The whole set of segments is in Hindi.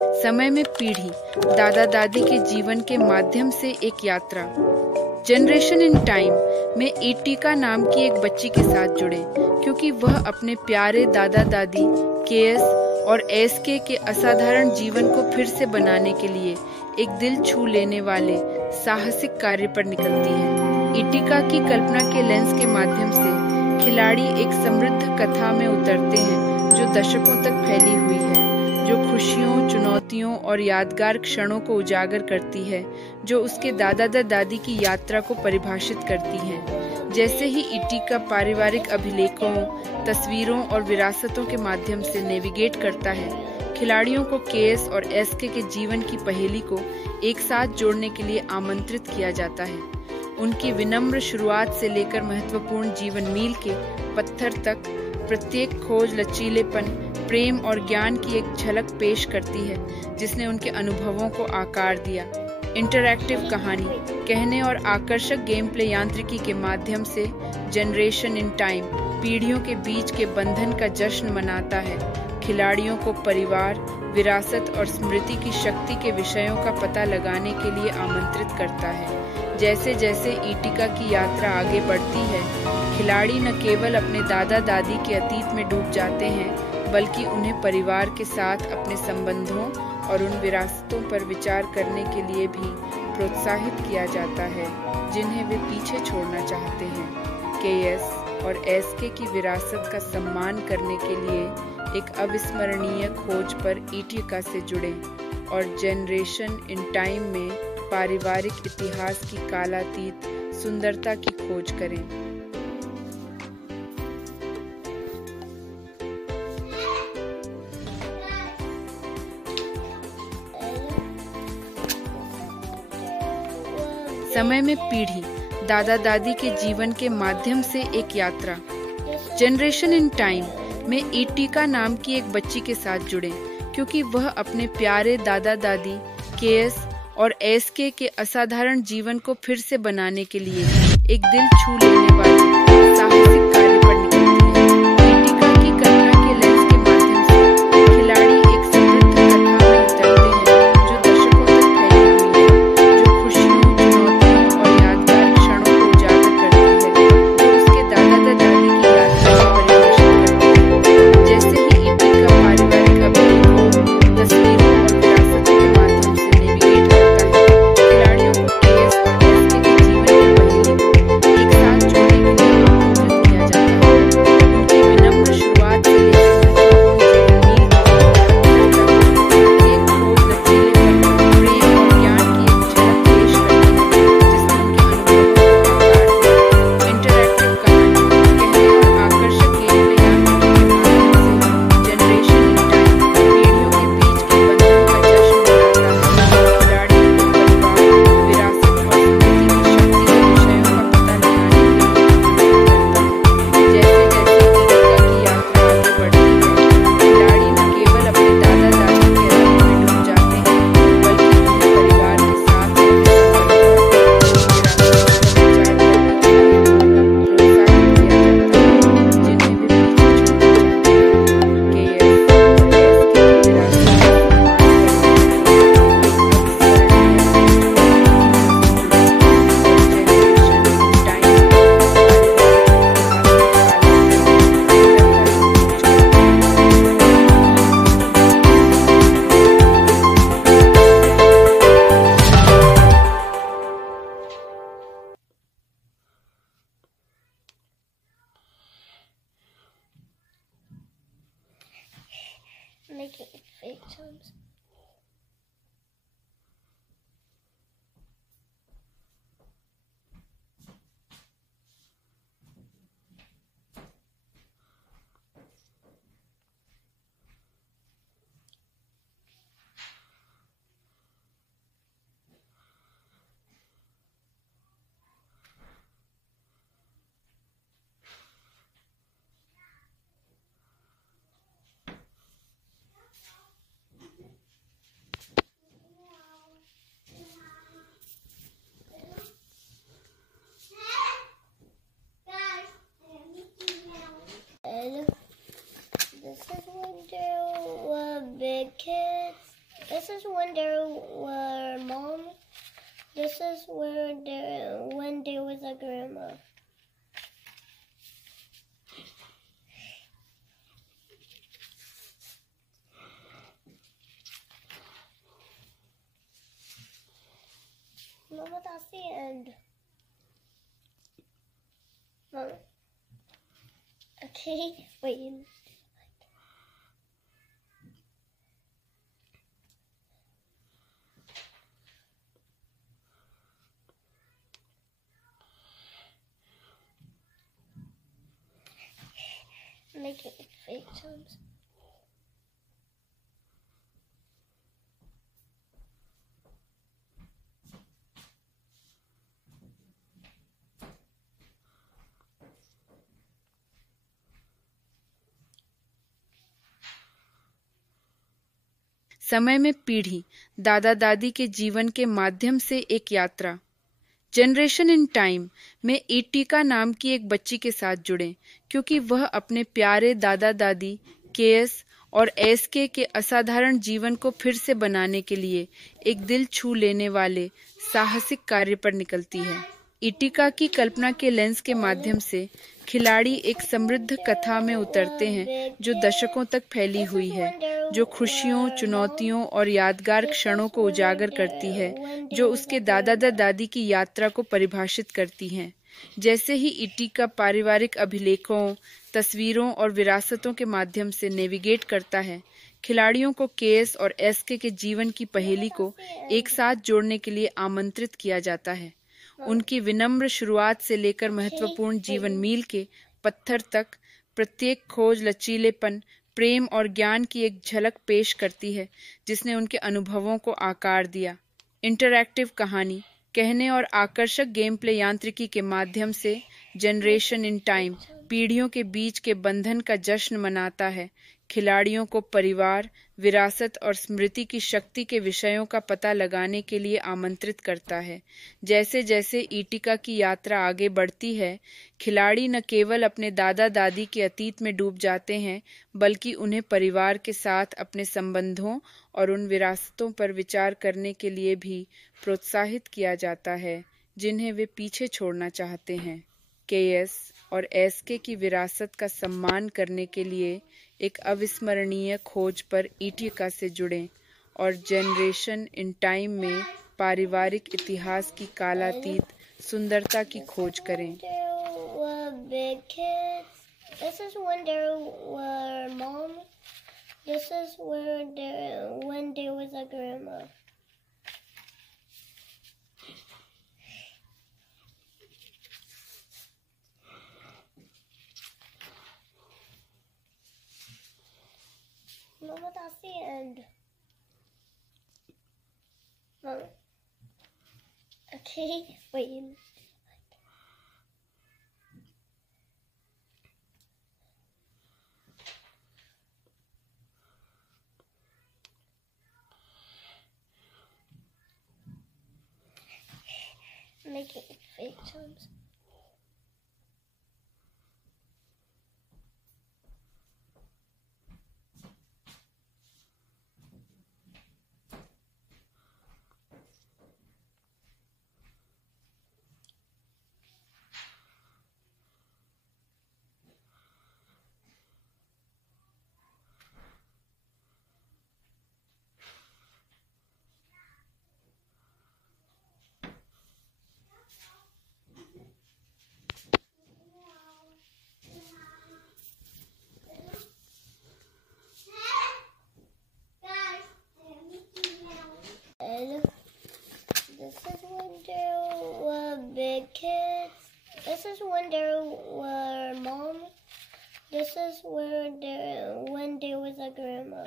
समय में पीढ़ी दादा दादी के जीवन के माध्यम से एक यात्रा। जनरेशन इन टाइम में ईटिका नाम की एक बच्ची के साथ जुड़े, क्योंकि वह अपने प्यारे दादा दादी केएस और एसके के असाधारण जीवन को फिर से बनाने के लिए एक दिल छू लेने वाले साहसिक कार्य पर निकलती है। ईटिका की कल्पना के लेंस के माध्यम से खिलाड़ी एक समृद्ध कथा में उतरते हैं जो दशकों तक फैली हुई है, जो खुशियों, चुनौतियों और यादगार क्षणों को उजागर करती है, जो उसके दादा दादी की यात्रा को परिभाषित करती है। जैसे ही ईटिका पारिवारिक अभिलेखों, तस्वीरों और विरासतों के माध्यम से नेविगेट करता है, खिलाड़ियों को केएस और एसके के जीवन की पहेली को एक साथ जोड़ने के लिए आमंत्रित किया जाता है। उनकी विनम्र शुरुआत से लेकर महत्वपूर्ण जीवन मील के पत्थर तक प्रत्येक खोज लचीलेपन, प्रेम और ज्ञान की एक झलक पेश करती है जिसने उनके अनुभवों को आकार दिया। इंटरैक्टिव कहानी कहने और आकर्षक गेम प्ले यांत्रिकी के माध्यम से जनरेशन इन टाइम पीढ़ियों के बीच के बंधन का जश्न मनाता है, खिलाड़ियों को परिवार, विरासत और स्मृति की शक्ति के विषयों का पता लगाने के लिए आमंत्रित करता है। जैसे जैसे ईटिका की यात्रा आगे बढ़ती है, खिलाड़ी न केवल अपने दादा दादी के अतीत में डूब जाते हैं, बल्कि उन्हें परिवार के साथ अपने संबंधों और उन विरासतों पर विचार करने के लिए भी प्रोत्साहित किया जाता है जिन्हें वे पीछे छोड़ना चाहते हैं। केएस और एसके की विरासत का सम्मान करने के लिए एक अविस्मरणीय खोज पर ईटिका से जुड़े और जनरेशन इन टाइम में पारिवारिक इतिहास की कालातीत सुंदरता की खोज करें। समय में पीढ़ी दादा दादी के जीवन के माध्यम से एक यात्रा। जनरेशन इन टाइम में ईटिका नाम की एक बच्ची के साथ जुड़े, क्योंकि वह अपने प्यारे दादा दादी केएस और एसके के असाधारण जीवन को फिर से बनाने के लिए एक दिल छू लेने वाले साहसिक कार्य पर निकलती है। ईटिका की कल्पना के लेंस के माध्यम से खिलाड़ी एक समृद्ध कथा में उतरते हैं जो दशकों तक फैली हुई है, जो खुशियों, चुनौतियों और यादगार क्षणों को उजागर करती है, जो उसके दादा दादी की यात्रा को परिभाषित करती है। जैसे ही ईटिका पारिवारिक अभिलेखों, तस्वीरों और विरासतों के माध्यम से नेविगेट करता है, खिलाड़ियों को केएस और एसके के जीवन की पहेली को एक साथ जोड़ने के लिए आमंत्रित किया जाता है। उनकी विनम्र शुरुआत से लेकर महत्वपूर्ण जीवन मील तक एक खोज, लचीलेपन, प्रेम और ज्ञान की एक झलक पेश करती है जिसने उनके अनुभवों को आकार दिया। इंटरैक्टिव कहानी कहने और आकर्षक गेम प्ले यांत्रिकी के माध्यम से जनरेशन इन टाइम पीढ़ियों के बीच के बंधन का जश्न मनाता है, खिलाड़ियों को परिवार, विरासत और स्मृति की शक्ति के विषयों का पता लगाने के लिए आमंत्रित करता है। जैसे जैसे ईटिका की यात्रा आगे बढ़ती है, खिलाड़ी न केवल अपने दादा दादी के अतीत में डूब जाते हैं, बल्कि उन्हें परिवार के साथ अपने संबंधों और विरासतों पर विचार करने के लिए प्रोत्साहित किया जाता है जिन्हें वे पीछे छोड़ना चाहते हैं। केएस और एसके की विरासत का सम्मान करने के लिए making fake sounds. This is when there were mom. This is when there was a grandma. Mama, that's the end. Mama. Okay, wait. Making fake sounds. समय में पीढ़ी दादा दादी के जीवन के माध्यम से एक यात्रा। जनरेशन इन टाइम में ईटिका नाम की एक बच्ची के साथ जुड़े क्योंकि वह अपने प्यारे दादा दादी केएस और एसके के असाधारण जीवन को फिर से बनाने के लिए एक दिल छू लेने वाले साहसिक कार्य पर निकलती है। ईटिका की कल्पना के लेंस के माध्यम से खिलाड़ी एक समृद्ध कथा में उतरते हैं जो दशकों तक फैली हुई है, जो खुशियों, चुनौतियों और यादगार क्षणों को उजागर करती है, जो उसके दादा दादी की यात्रा को परिभाषित करती हैं। जैसे ही ईटिका पारिवारिक अभिलेखों, तस्वीरों और विरासतों के माध्यम से नेविगेट करता है, खिलाड़ियों को केएस और एसके के जीवन की पहेली को एक साथ जोड़ने के लिए आमंत्रित किया जाता है। उनकी विनम्र शुरुआत से लेकर महत्वपूर्ण जीवन मील के पत्थर तक प्रत्येक खोज लचीलेपन, प्रेम और ज्ञान की एक झलक पेश करती है जिसने उनके अनुभवों को आकार दिया। इंटरैक्टिव कहानी कहने और आकर्षक गेम प्ले यांत्रिकी के माध्यम से जनरेशन इन टाइम पीढ़ियों के बीच के बंधन का जश्न मनाता है, खिलाड़ियों को परिवार, विरासत और स्मृति की शक्ति के विषयों का पता लगाने के लिए आमंत्रित करता है। जैसे जैसे ईटिका की यात्रा आगे बढ़ती है, खिलाड़ी न केवल अपने दादा दादी के अतीत में डूब जाते हैं, बल्कि उन्हें परिवार के साथ अपने संबंधों और उन विरासतों पर विचार करने के लिए भी प्रोत्साहित किया जाता है जिन्हें वे पीछे छोड़ना चाहते हैं। केएस और एसके की विरासत का सम्मान करने के लिए एक अविस्मरणीय खोज पर ईटिका से जुड़ें और जनरेशन इन टाइम में पारिवारिक इतिहास की कालातीत सुंदरता की खोज करें। This is when there were mom. This is when there was a grandma. Mama, that's the end. Mama. Okay, wait. Making fake sounds. This is when there were big kids. This is when there were mom. This is when there was a grandma.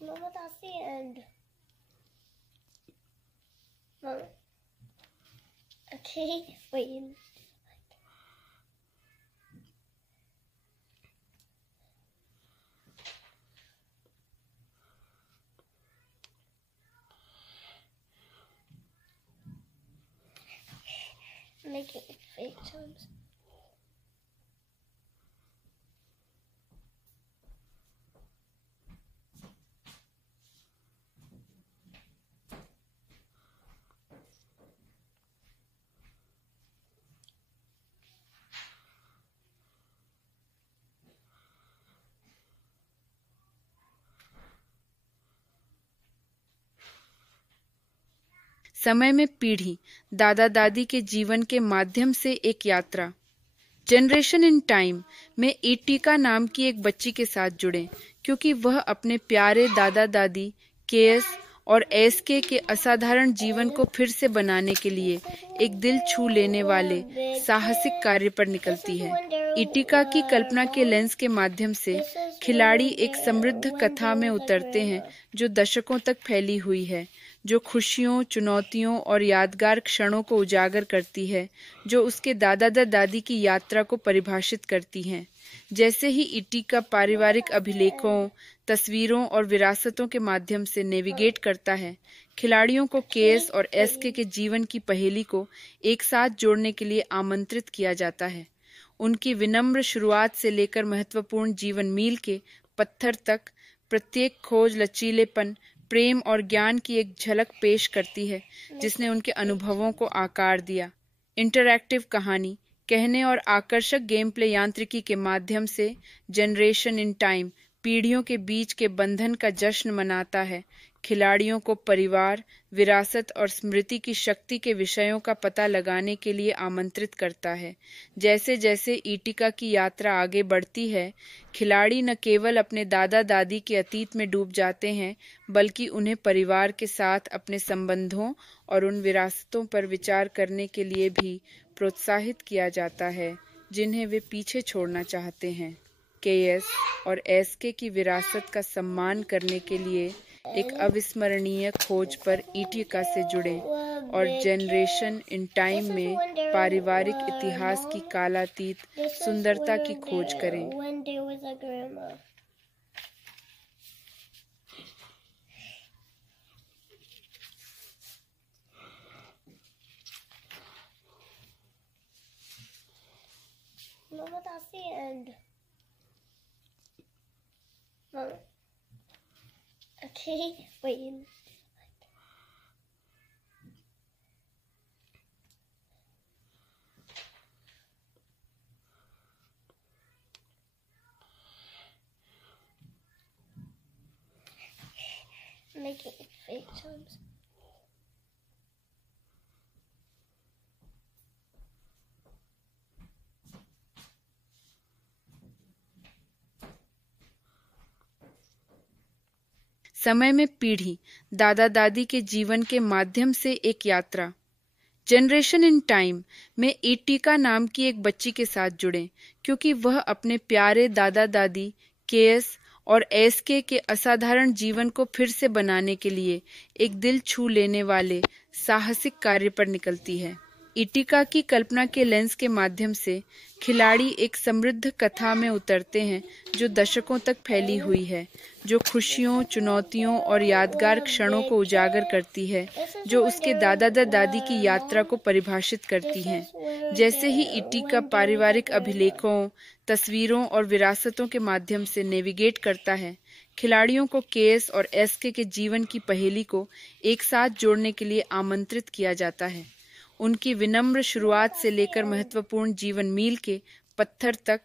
Mama, that's the end. Mama. Okay, wait. making fake sounds. समय में पीढ़ी दादा दादी के जीवन के माध्यम से एक यात्रा। जनरेशन इन टाइम में ईटिका नाम की एक बच्ची के साथ जुड़े क्योंकि वह अपने प्यारे दादा दादी केएस और एसके के असाधारण जीवन को फिर से बनाने के लिए एक दिल छू लेने वाले साहसिक कार्य पर निकलती है। ईटिका की कल्पना के लेंस के माध्यम से खिलाड़ी एक समृद्ध कथा में उतरते हैं जो दशकों तक फैली हुई है, जो खुशियों, चुनौतियों और यादगार क्षणों को उजागर करती है, जो उसके दादा दादी की यात्रा को परिभाषित करती हैं। जैसे ही ईटिका पारिवारिक अभिलेखों, तस्वीरों और विरासतों के माध्यम से नेविगेट करता है, खिलाड़ियों को केएस और एसके के जीवन की पहेली को एक साथ जोड़ने के लिए आमंत्रित किया जाता है। उनकी विनम्र शुरुआत से लेकर महत्वपूर्ण जीवन मील के पत्थर तक प्रत्येक खोज लचीलेपन, प्रेम और ज्ञान की एक झलक पेश करती है जिसने उनके अनुभवों को आकार दिया। इंटरैक्टिव कहानी कहने और आकर्षक गेम प्ले यांत्रिकी के माध्यम से जनरेशन इन टाइम पीढ़ियों के बीच के बंधन का जश्न मनाता है, खिलाड़ियों को परिवार, विरासत और स्मृति की शक्ति के विषयों का पता लगाने के लिए आमंत्रित करता है। जैसे जैसे ईटिका की यात्रा आगे बढ़ती है, खिलाड़ी न केवल अपने दादा दादी के अतीत में डूब जाते हैं, बल्कि उन्हें परिवार के साथ अपने संबंधों और उन विरासतों पर विचार करने के लिए भी प्रोत्साहित किया जाता है जिन्हें वे पीछे छोड़ना चाहते हैं। केएस और एसके की विरासत का सम्मान करने के लिए एक अविस्मरणीय खोज पर ईटिका से जुड़े और जनरेशन इन टाइम में पारिवारिक इतिहास की कालातीत सुंदरता की खोज करें। Mama, that's the end. Mama. Okay, wait. Making fake sounds. समय में पीढ़ी दादा दादी के जीवन के माध्यम से एक यात्रा। जनरेशन इन टाइम में ईटिका नाम की एक बच्ची के साथ जुड़े क्योंकि वह अपने प्यारे दादा दादी केएस और एसके के असाधारण जीवन को फिर से बनाने के लिए एक दिल छू लेने वाले साहसिक कार्य पर निकलती है। ईटिका की कल्पना के लेंस के माध्यम से खिलाड़ी एक समृद्ध कथा में उतरते हैं जो दशकों तक फैली हुई है, जो खुशियों, चुनौतियों और यादगार क्षणों को उजागर करती है, जो उसके दादा दादी की यात्रा को परिभाषित करती हैं। जैसे ही ईटिका पारिवारिक अभिलेखों, तस्वीरों और विरासतों के माध्यम से नेविगेट करता है, खिलाड़ियों को केएस और एसके के जीवन की पहेली को एक साथ जोड़ने के लिए आमंत्रित किया जाता है। उनकी विनम्र शुरुआत से लेकर महत्वपूर्ण जीवन मील के पत्थर तक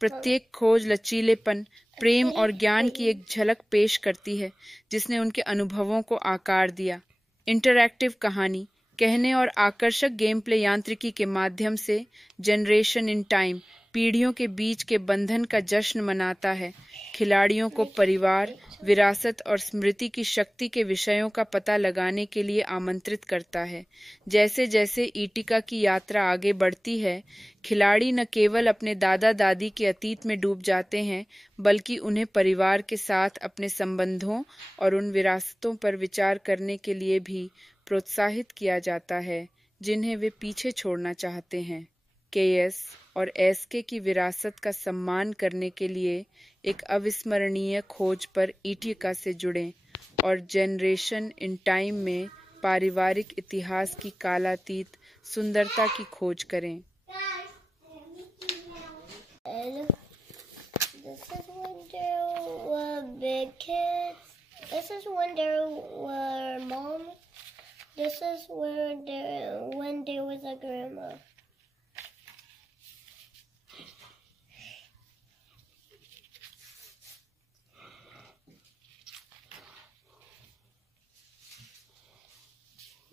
प्रत्येक खोज लचीलेपन, प्रेम और ज्ञान की एक झलक पेश करती है जिसने उनके अनुभवों को आकार दिया। इंटरैक्टिव कहानी कहने और आकर्षक गेम प्ले यांत्रिकी के माध्यम से जनरेशन इन टाइम पीढ़ियों के बीच के बंधन का जश्न मनाता है, खिलाड़ियों को परिवार, विरासत और स्मृति की शक्ति के विषयों का पता लगाने के लिए आमंत्रित करता है। जैसे जैसे ईटिका की यात्रा आगे बढ़ती है, खिलाड़ी न केवल अपने दादा दादी के अतीत में डूब जाते हैं, बल्कि उन्हें परिवार के साथ अपने संबंधों और उन विरासतों पर विचार करने के लिए भी प्रोत्साहित किया जाता है जिन्हें वे पीछे छोड़ना चाहते हैं। केएस और एसके की विरासत का सम्मान करने के लिए एक अविस्मरणीय खोज पर ईटिका से जुड़ें और जनरेशन इन टाइम में पारिवारिक इतिहास की कालातीत सुंदरता की खोज करें। And this is when there were big kids. This is when there were moms. This is when there was a grandma.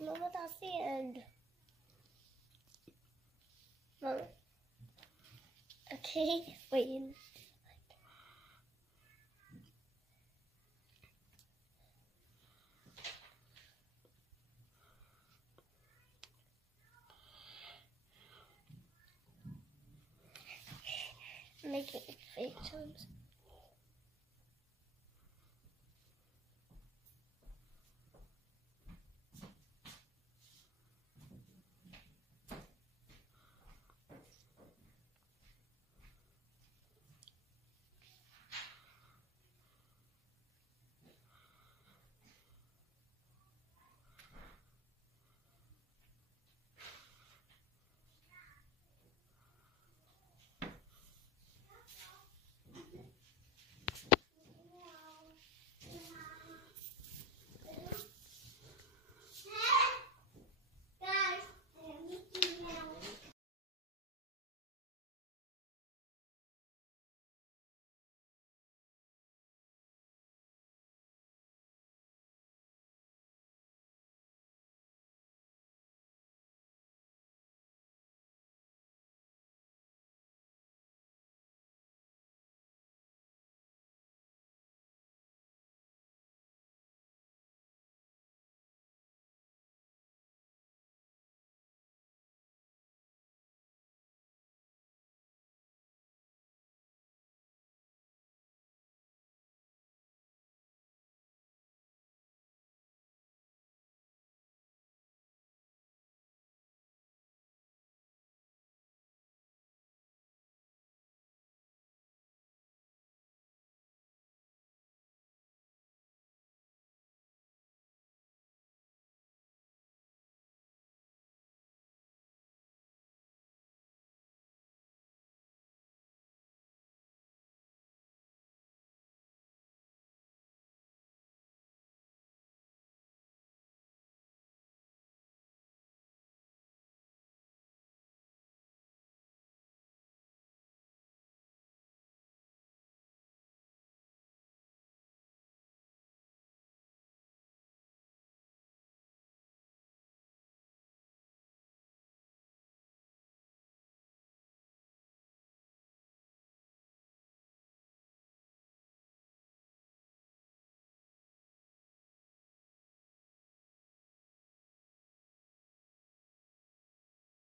Mama, that's the end. Mama. Okay, wait. Making fake sounds.